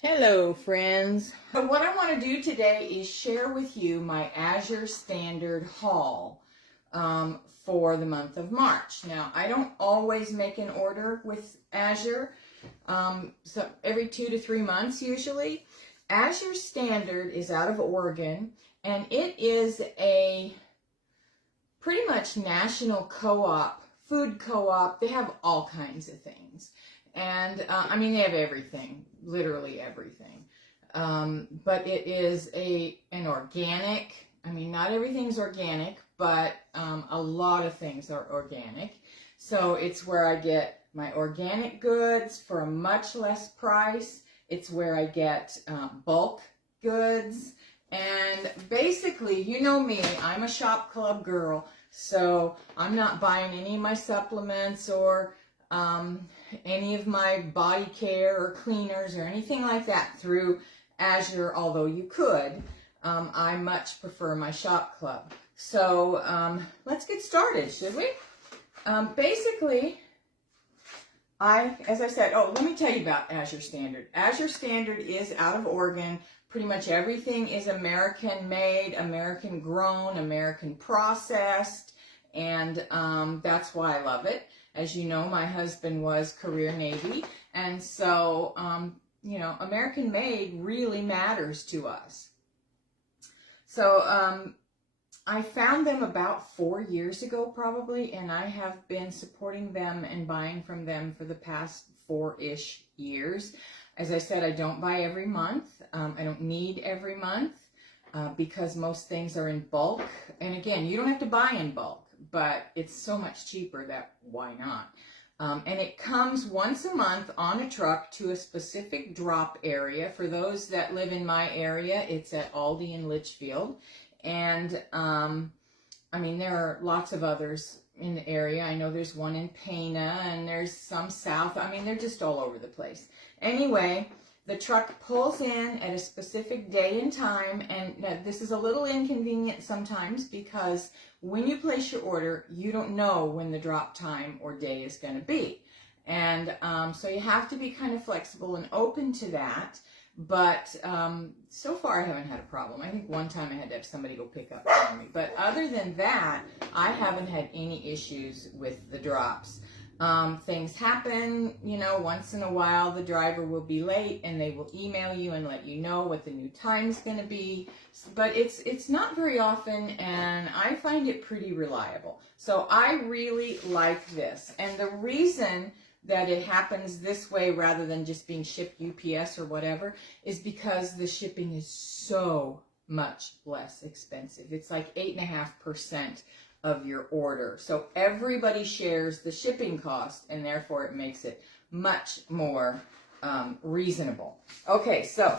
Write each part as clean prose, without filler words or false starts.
Hello friends. So what I want to do today is share with you my Azure Standard haul for the month of March. Now I don't always make an order with Azure, so every 2 to 3 months usually. Azure Standard is out of Oregon, and it is a pretty much national co-op, food co-op. They have all kinds of things. And I mean, they have everything, literally everything. But it is an organic, I mean, not everything's organic, but a lot of things are organic. So it's where I get my organic goods for a much less price. It's where I get bulk goods. And basically, you know me, I'm a shop club girl. So I'm not buying any of my supplements or any of my body care or cleaners or anything like that through Azure, although you could. I much prefer my shop club. So let's get started, should we? Basically, as I said, let me tell you about Azure Standard. Azure Standard is out of Oregon. Pretty much everything is American made, American grown, American processed, and that's why I love it. As you know, my husband was career Navy, and so, you know, American made really matters to us. So I found them about 4 years ago probably, and I have been supporting them and buying from them for the past 4-ish years. As I said, I don't buy every month. I don't need every month because most things are in bulk. And again, you don't have to buy in bulk, but it's so much cheaper that why not? And it comes once a month on a truck to a specific drop area. For those that live in my area, it's at Aldi in Litchfield. And I mean, there are lots of others in the area. I know there's one in Pana and there's some south. I mean, they're just all over the place. Anyway, the truck pulls in at a specific day and time, and this is a little inconvenient sometimes because when you place your order, you don't know when the drop time or day is going to be. And so you have to be kind of flexible and open to that. But so far I haven't had a problem. I think one time I had to have somebody go pick up for me. But other than that, I haven't had any issues with the drops. Things happen, you know, once in a while the driver will be late and they will email you and let you know what the new time's going to be. But it's not very often, and I find it pretty reliable. So I really like this. And the reason that it happens this way rather than just being shipped UPS or whatever is because the shipping is so much less expensive. It's like 8.5% of your order. So everybody shares the shipping cost, and therefore it makes it much more reasonable. Okay, so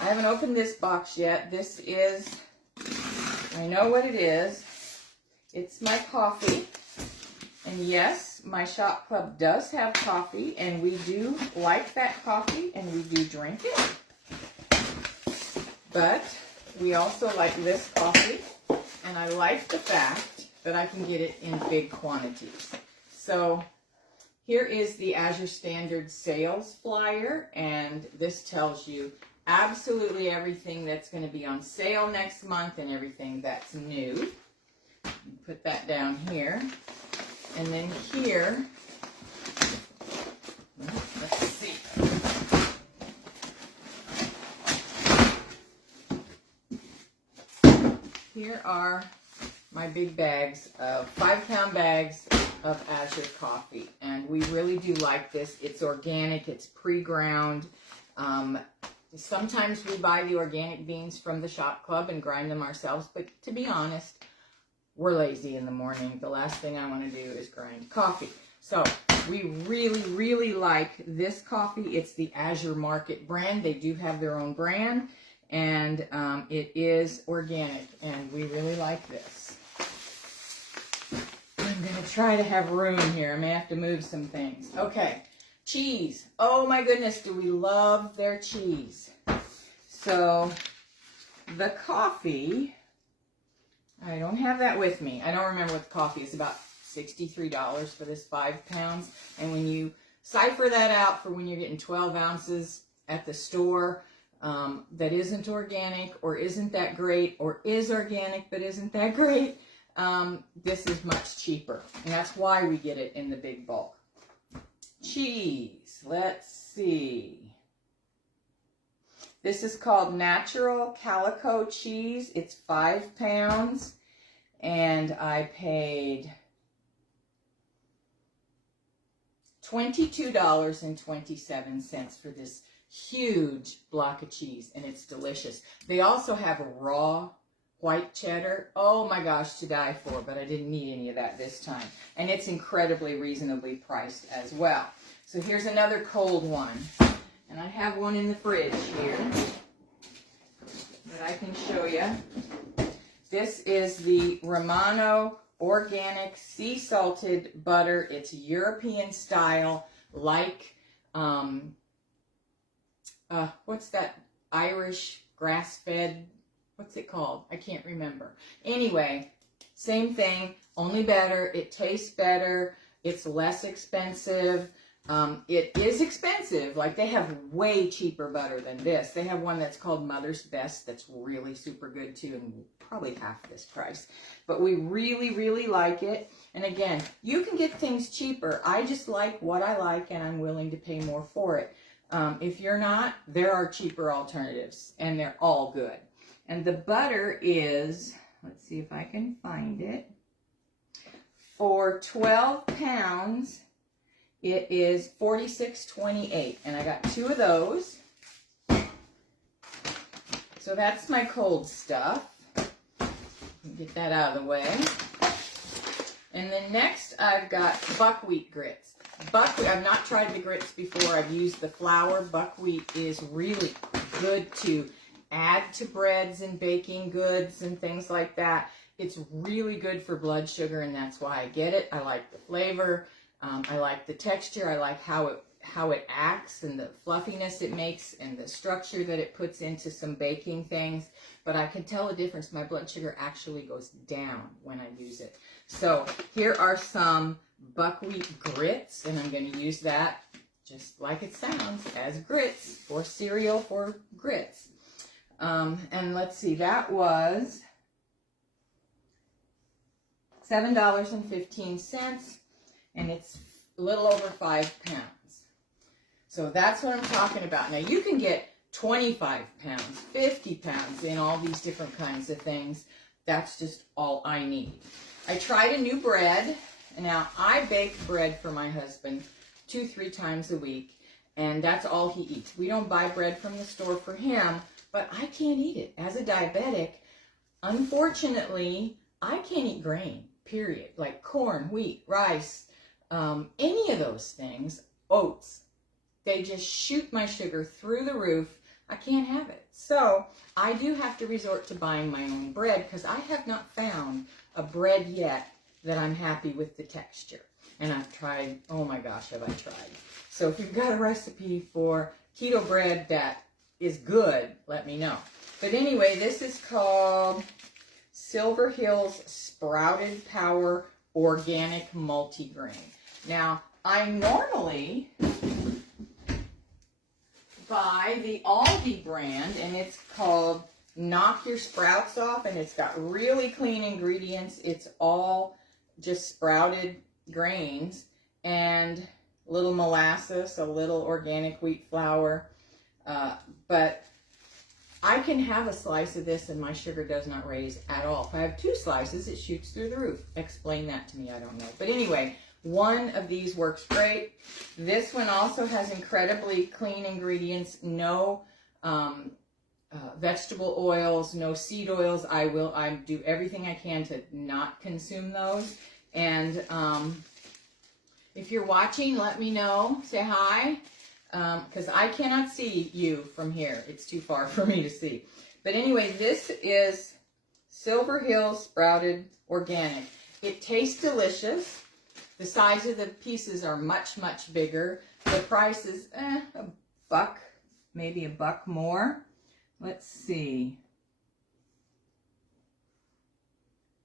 I haven't opened this box yet. This is, I know what it is. It's my coffee. And yes, my shop club does have coffee, and we do like that coffee, and we do drink it. But we also like this coffee, and I like the fact that I can get it in big quantities. So here is the Azure Standard sales flyer, and this tells you absolutely everything that's going to be on sale next month and everything that's new. Put that down here. And then here, let's see. Here are my big bags of 5-pound bags of Azure coffee. And we really do like this. It's organic, it's pre-ground. Sometimes we buy the organic beans from the shop club and grind them ourselves, but to be honest, we're lazy in the morning. The last thing I want to do is grind coffee. So we really, really like this coffee. It's the Azure Market brand. They do have their own brand, and it is organic, and we really like this. I'm going to try to have room here. I may have to move some things. Okay, cheese. Oh my goodness, do we love their cheese. So the coffee, I don't have that with me. I don't remember what the coffee is. About $63 for this 5 pounds. And when you cipher that out for when you're getting 12 ounces at the store that isn't organic or isn't that great, or is organic but isn't that great, this is much cheaper. And that's why we get it in the big bulk. Cheese, let's see. This is called Natural Calico Cheese. It's 5 pounds, and I paid $22.27 for this huge block of cheese, and it's delicious. They also have a raw white cheddar. Oh my gosh, to die for, but I didn't need any of that this time. And it's incredibly reasonably priced as well. So here's another cold one. And I have one in the fridge here that I can show you. This is the Romano Organic Sea Salted Butter. It's European style, like, what's that Irish grass-fed, what's it called? I can't remember. Anyway, same thing, only better. It tastes better. It's less expensive. It is expensive. Like, they have way cheaper butter than this. They have one that's called Mother's Best that's really super good too, and probably half this price. But we really, really like it. And again, you can get things cheaper. I just like what I like, and I'm willing to pay more for it. If you're not, there are cheaper alternatives, and they're all good. And the butter is, let's see if I can find it. For 12 pounds, it is $46.28, and I got 2 of those. So that's my cold stuff. Get that out of the way. And then next I've got buckwheat grits. Buckwheat, I've not tried the grits before. I've used the flour. Buckwheat is really good to add to breads and baking goods and things like that. It's really good for blood sugar, and that's why I get it. I like the flavor. I like the texture. I like how it acts and the fluffiness it makes and the structure that it puts into some baking things. But I can tell a difference. My blood sugar actually goes down when I use it. So here are some buckwheat grits, and I'm going to use that just like it sounds, as grits, for cereal, for grits. And let's see, that was $7.15, and it's a little over 5 pounds. So that's what I'm talking about. Now you can get 25 pounds, 50 pounds in all these different kinds of things. That's just all I need. I tried a new bread. Now I bake bread for my husband 2-3 times a week, and that's all he eats. We don't buy bread from the store for him, but I can't eat it. As a diabetic, unfortunately, I can't eat grain, period. Like corn, wheat, rice, any of those things, oats. They just shoot my sugar through the roof. I can't have it. So I do have to resort to buying my own bread, because I have not found a bread yet that I'm happy with the texture. And I've tried, oh my gosh, have I tried. So if you've got a recipe for keto bread that is good, let me know. But anyway, this is called Silver Hills Sprouted Power Organic Multigrain. Now, I normally buy the Aldi brand, and it's called Knock Your Sprouts Off, and it's got really clean ingredients. It's all just sprouted grains and a little molasses, a little organic wheat flour. But I can have a slice of this and my sugar does not raise at all. If I have 2 slices, it shoots through the roof. Explain that to me, I don't know. But anyway, one of these works great. This one also has incredibly clean ingredients, no vegetable oils, no seed oils. I do everything I can to not consume those. And if you're watching, let me know. Say hi, because I cannot see you from here. It's too far for me to see. But anyway, this is Silver Hills Sprouted Organic. It tastes delicious. The size of the pieces are much, much bigger. The price is $1, maybe $1 more. Let's see.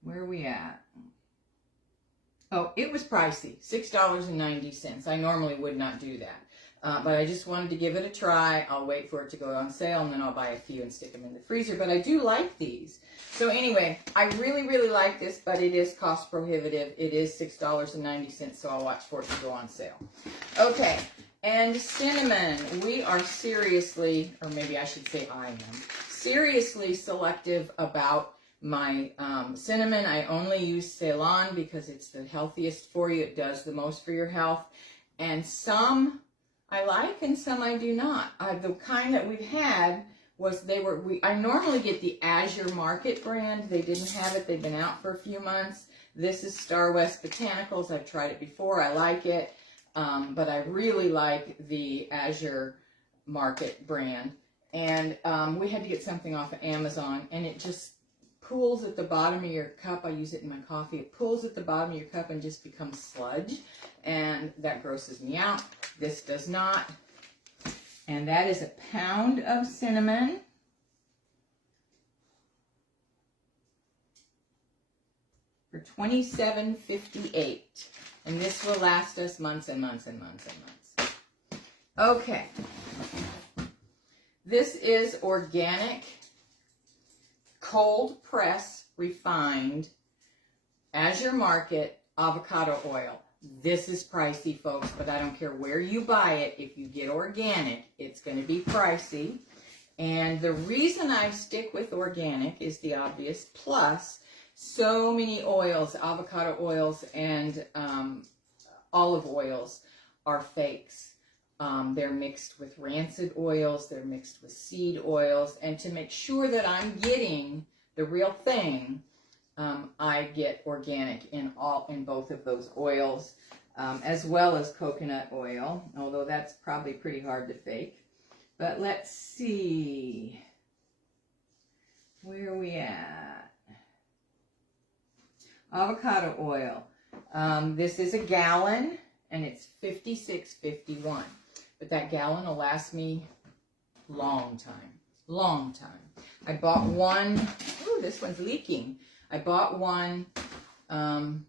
Where are we at? Oh, it was pricey, $6.90. I normally would not do that. But I just wanted to give it a try. I'll wait for it to go on sale, and then I'll buy a few and stick them in the freezer. But I do like these. So anyway, I really, really like this, but it is cost prohibitive. It is $6.90, so I'll watch for it to go on sale. Okay, and cinnamon. We are seriously, or maybe I should say I am, seriously selective about my cinnamon. I only use Ceylon because it's the healthiest for you. It does the most for your health. And some I like and some I do not. The kind that we've had was I normally get the Azure Market brand. They didn't have it. They've been out for a few months. This is Star West Botanicals. I've tried it before. I like it. But I really like the Azure Market brand. And we had to get something off of Amazon, and it just pools at the bottom of your cup. I use it in my coffee. It pools at the bottom of your cup and just becomes sludge, and that grosses me out. This does not. And that is a pound of cinnamon. For $27.58. And this will last us months and months and months and months. Okay. This is organic, cold press, refined, Azure Market avocado oil. This is pricey, folks, but I don't care where you buy it. If you get organic, it's going to be pricey. And the reason I stick with organic is the obvious. Plus, so many oils, avocado oils and olive oils are fakes. They're mixed with rancid oils. They're mixed with seed oils. And to make sure that I'm getting the real thing, I get organic in both of those oils, as well as coconut oil, although that's probably pretty hard to fake. But let's see. Where are we at? Avocado oil. This is a gallon, and it's $56.51. But that gallon will last me long time. Long time. I bought one. Ooh, this one's leaking. I bought one, I'm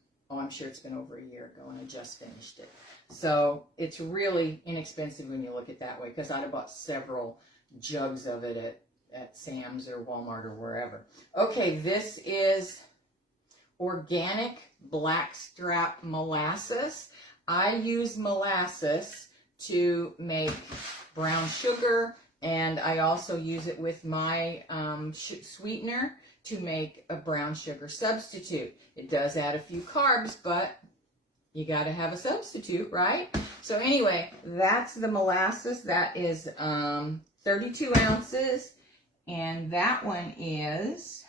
sure it's been over a year ago, and I just finished it. So it's really inexpensive when you look at it that way, because I'd have bought several jugs of it at Sam's or Walmart or wherever. Okay, this is organic blackstrap molasses. I use molasses to make brown sugar, and I also use it with my sweetener to make a brown sugar substitute. It does add a few carbs, but you got to have a substitute, right? So anyway, that's the molasses. That is 32 ounces, and that one is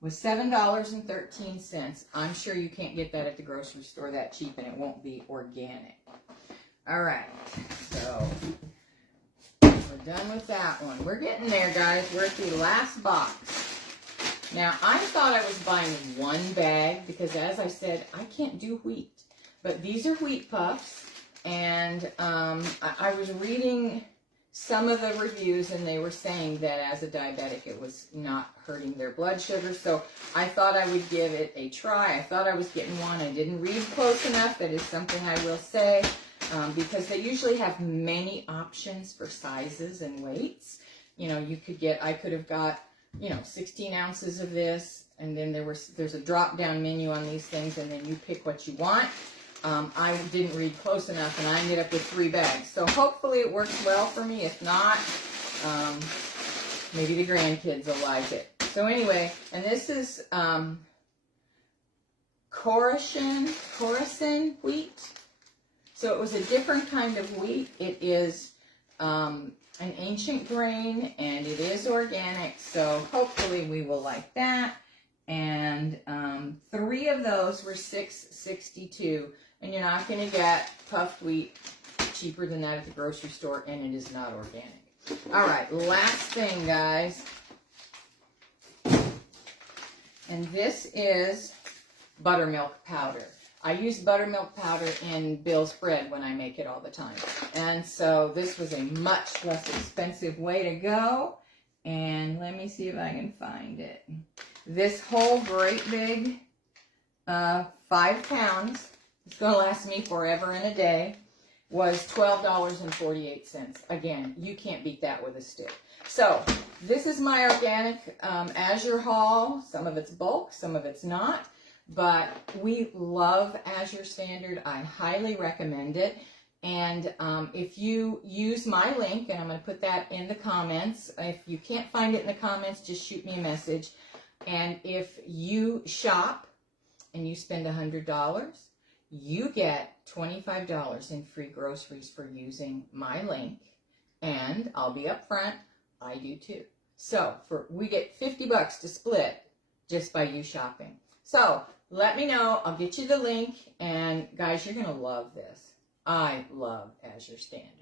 was $7.13. I'm sure you can't get that at the grocery store that cheap, and it won't be organic. All right, so we're done with that one. We're getting there, guys. We're at the last box. Now, I thought I was buying one bag because, as I said, I can't do wheat. But these are wheat puffs, and I was reading some of the reviews, and they were saying that as a diabetic, it was not hurting their blood sugar. So I thought I would give it a try. I thought I was getting one. I didn't read close enough. That is something I will say. Because they usually have many options for sizes and weights. You know, I could have got, 16 ounces of this, and then there's a drop-down menu on these things, and then you pick what you want. I didn't read close enough, and I ended up with 3 bags. So hopefully it works well for me. If not, maybe the grandkids will like it. So anyway, and this is Corazon wheat. So it was a different kind of wheat. It is an ancient grain, and it is organic, so hopefully we will like that. And 3 of those were $6.62, and you're not going to get puffed wheat cheaper than that at the grocery store, and it is not organic. All right, last thing, guys. And this is buttermilk powder. I use buttermilk powder in Bill's bread when I make it all the time. And so this was a much less expensive way to go. And let me see if I can find it. This whole great big 5 pounds, it's going to last me forever and a day, was $12.48. Again, you can't beat that with a stick. So this is my organic Azure haul. Some of it's bulk, some of it's not. But we love Azure Standard. I highly recommend it. And if you use my link, and I'm going to put that in the comments. If you can't find it in the comments, just shoot me a message. And if you shop and you spend $100, you get $25 in free groceries for using my link. And I'll be upfront, I do too. So we get $50 to split just by you shopping. So let me know. I'll get you the link. And guys, you're going to love this. I love Azure Standard.